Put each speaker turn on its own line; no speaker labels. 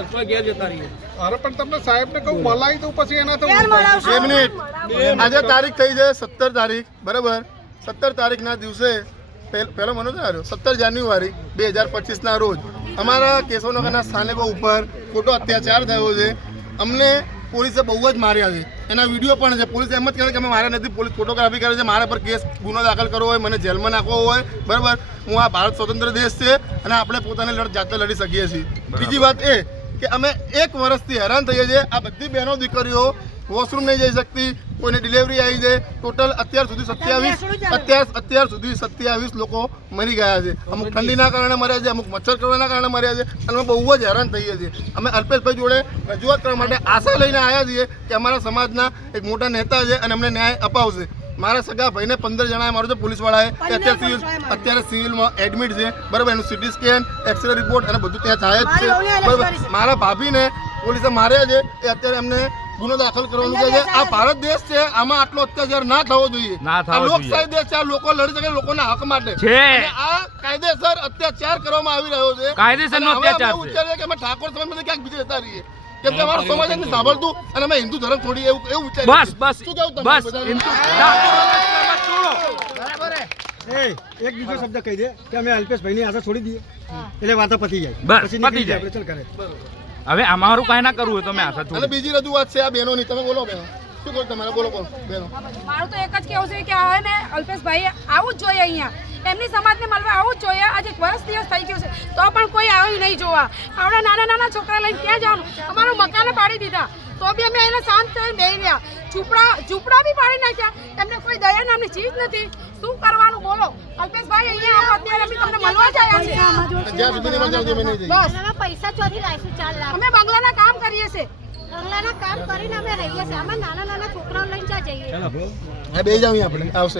બસ તો ઘેર જતા રહીએ.
અરે પણ તમને સાહેબને કહું મલાઈ દઉં પછી એના તો
બે મિનિટ. આજે તારીખ થઈ છે સત્તર તારીખ બરાબર? સત્તર તારીખના દિવસે પહે- પહેલો મહિનો છે આવ્યો સત્તર જાન્યુઆરી બે હજાર પચીસના રોજ. અમારા કેશવનગરના સ્થાનિકો ઉપર ખોટો અત્યાચાર થયો છે. અમને પોલીસે બહુ જ માર્યા છે. એના વીડિયો પણ છે. પોલીસ એમ જ કહે કે અમે માર્યા નથી પોલીસ ફોટોગ્રાફી કરે છે. મારા પર કેસ ગુનો દાખલ કરવો હોય મને જેલમાં નાખવો હોય બરાબર? હું આ ભારત સ્વતંત્ર દેશ છે અને આપણે પોતાની લડ જાતે લડી શકીએ છીએ. બીજી વાત એ કે અમે એક વર્ષથી હેરાન થઈએ છીએ. આ બધી બહેનો દીકરીઓ વોશરૂમ નહીં જઈ શકતી કોઈને ડિલિવરી આવી જાય ટોટલ અત્યાર સુધી સત્યાવીસ અત્યાર અત્યાર સુધી સત્યાવીસ લોકો મરી ગયા છે. અમુક ઠંડીના કારણે મર્યા છે અમુક મચ્છર કરવાના કારણે મર્યા છે. અને અમે બહુ જ હેરાન થઈએ છીએ. અમે અલ્પેશભાઈ જોડે રજૂઆત કરવા માટે આશા લઈને આવ્યા છીએ કે અમારા સમાજના એક મોટા નેતા છે અને અમને ન્યાય અપાવશે. મારા સગા ભાઈને પંદર જણાએ મારું છે પોલીસવાળાએ. અત્યારે સિવિલ અત્યારે સિવિલમાં એડમિટ છે. બરાબર એનું સિટી સ્કેન એક્સરે રિપોર્ટ અને બધું ત્યાં થાય જ છે. બરાબર. મારા ભાભીને પોલીસે માર્યા છે. એ અત્યારે એમને ગુનો દાખલ કરવાનું કહે છે. આ ભારત દેશ છે. આમાં આટલો અત્યાચાર ના થવો જોઈએ. આ લોકશાહી દેશ છે. આ લોકો લડી શકે લોકોના હક માટે.
છે.
આ કાયદેસર અત્યાચાર કરવામાં આવી રહ્યો છે. કાયદેસર નો
અત્યાચાર છે.
કે અમે ઠાકોર સમાજમાંથી ક્યાંક બીજે જતા રહીએ. કેમ કે અમારો સમાજ નથી સાંભળતું અને અમે હિન્દુ ધર્મ છોડી એવું એવું વિચારીએ
બસ બસ
શું કેવું
બસ.
બધાનું?
એ એક બીજો શબ્દ કહી દે કે અમે અલ્પેશભાઈની આશા છોડી દઈએ. એટલે વાતો પતી જાય.
બસ, પતી જાય.
આપણે ચાલ કરે
હવે અમારું કાંઈ ના કરવું તમે આશા
અને
છોડી
બીજી રજૂઆત છે આ બહેનોની. તમે બોલો બેનો શું કહો તમારે બોલો બોલો બહેનો.
મારું તો એક જ કેવું છે કે હવે ને અલ્પેશભાઈ આવું જ જોઈએ અહીંયા. એમની સમાજને મળવા આવું જ જોઈએ. આજે એક વર્ષ દિવસ થઈ ગયું છે. તો પણ કોઈ આવ્યું નહીં જોવા. આપણા નાના નાના છોકરા લઈને ક્યાં જવાનું? અમારું મકાને પાડી દીધા. તો બી અમે એને શાંત થઈને બે રહ્યા. ઝૂંપડા ઝૂંપડા બી પાડી નાખ્યા. એમને કોઈ દયા નામની ચીજ નથી. શું કરવાનું બોલો? અલ્પેશભાઈ અહીંયા આવો અત્યારે. અમે તમને મળવા
જાય
બસ.
પૈસા ચોથી લાવીશું ચાર લાખ.
અમે બંગલાના કામ કરીએ છીએ.
બંગલાના કામ કરીને અમે રહીએ છીએ. અમે નાના નાના છોકરાઓ લઈને જ્યાં જઈએ.
હા બે જાવ આપણે. આવશે.